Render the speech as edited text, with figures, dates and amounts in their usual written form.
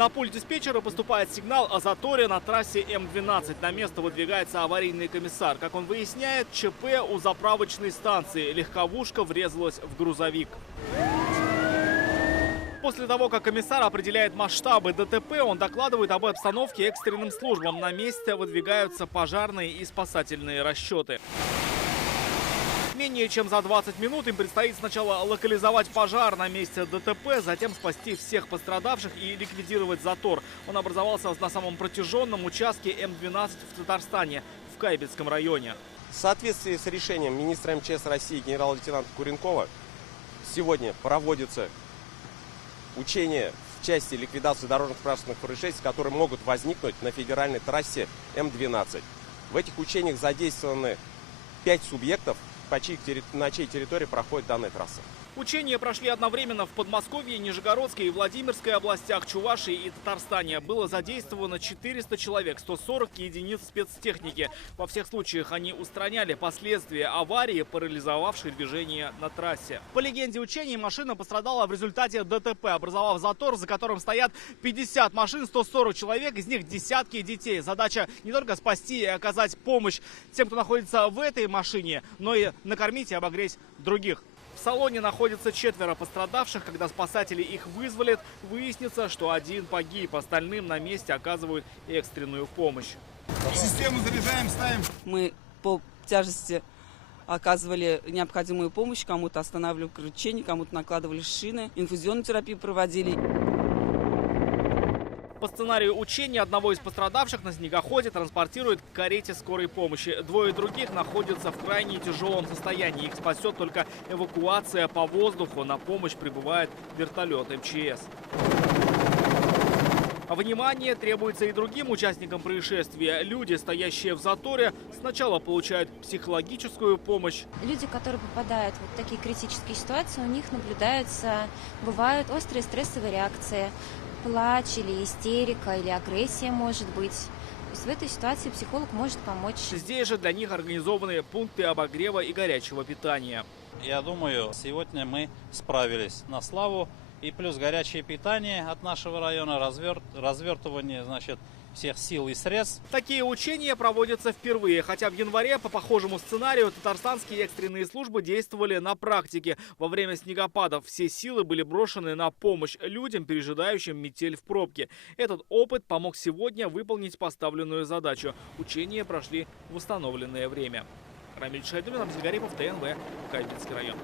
На пульт диспетчера поступает сигнал о заторе на трассе М12. На место выдвигается аварийный комиссар. Как он выясняет, ЧП у заправочной станции. Легковушка врезалась в грузовик. После того, как комиссар определяет масштабы ДТП, он докладывает об обстановке экстренным службам. На месте выдвигаются пожарные и спасательные расчеты. Менее чем за 20 минут им предстоит сначала локализовать пожар на месте ДТП, затем спасти всех пострадавших и ликвидировать затор. Он образовался на самом протяженном участке М12 в Татарстане, в Кайбецком районе. В соответствии с решением министра МЧС России генерала-лейтенанта Куренкова сегодня проводится учения в части ликвидации дорожно-транспортных происшествий, которые могут возникнуть на федеральной трассе М12. В этих учениях задействованы 5 субъектов, на чьей территории проходит данная трасса. Учения прошли одновременно в Подмосковье, Нижегородской и Владимирской областях, Чувашии и Татарстане. Было задействовано 400 человек, 140 единиц спецтехники. Во всех случаях они устраняли последствия аварии, парализовавшей движение на трассе. По легенде учений, машина пострадала в результате ДТП, образовав затор, за которым стоят 50 машин, 140 человек, из них десятки детей. Задача не только спасти и оказать помощь тем, кто находится в этой машине, но и накормить и обогреть других. В салоне находится 4 пострадавших. Когда спасатели их вызвали, выяснится, что один погиб. Остальным на месте оказывают экстренную помощь. Систему заряжаем, ставим. Мы по тяжести оказывали необходимую помощь. Кому-то останавливали кручение, кому-то накладывали шины. Инфузионную терапию проводили. По сценарию учения одного из пострадавших на снегоходе транспортируют к карете скорой помощи. 2 других находятся в крайне тяжелом состоянии. Их спасет только эвакуация по воздуху. На помощь прибывает вертолет МЧС. Внимание требуется и другим участникам происшествия. Люди, стоящие в заторе, сначала получают психологическую помощь. Люди, которые попадают в такие критические ситуации, у них наблюдаются, бывают острые стрессовые реакции. Плач или истерика, или агрессия может быть. То есть в этой ситуации психолог может помочь. Здесь же для них организованы пункты обогрева и горячего питания. Я думаю, сегодня мы справились на славу. И плюс горячее питание от нашего района, развертывание, всех сил и средств. Такие учения проводятся впервые, хотя в январе по похожему сценарию татарстанские экстренные службы действовали на практике. Во время снегопадов все силы были брошены на помощь людям, пережидающим метель в пробке. Этот опыт помог сегодня выполнить поставленную задачу. Учения прошли в установленное время. Рамиль Шайдулин, Абзельгарипов, ТНВ, Кайбецкий район.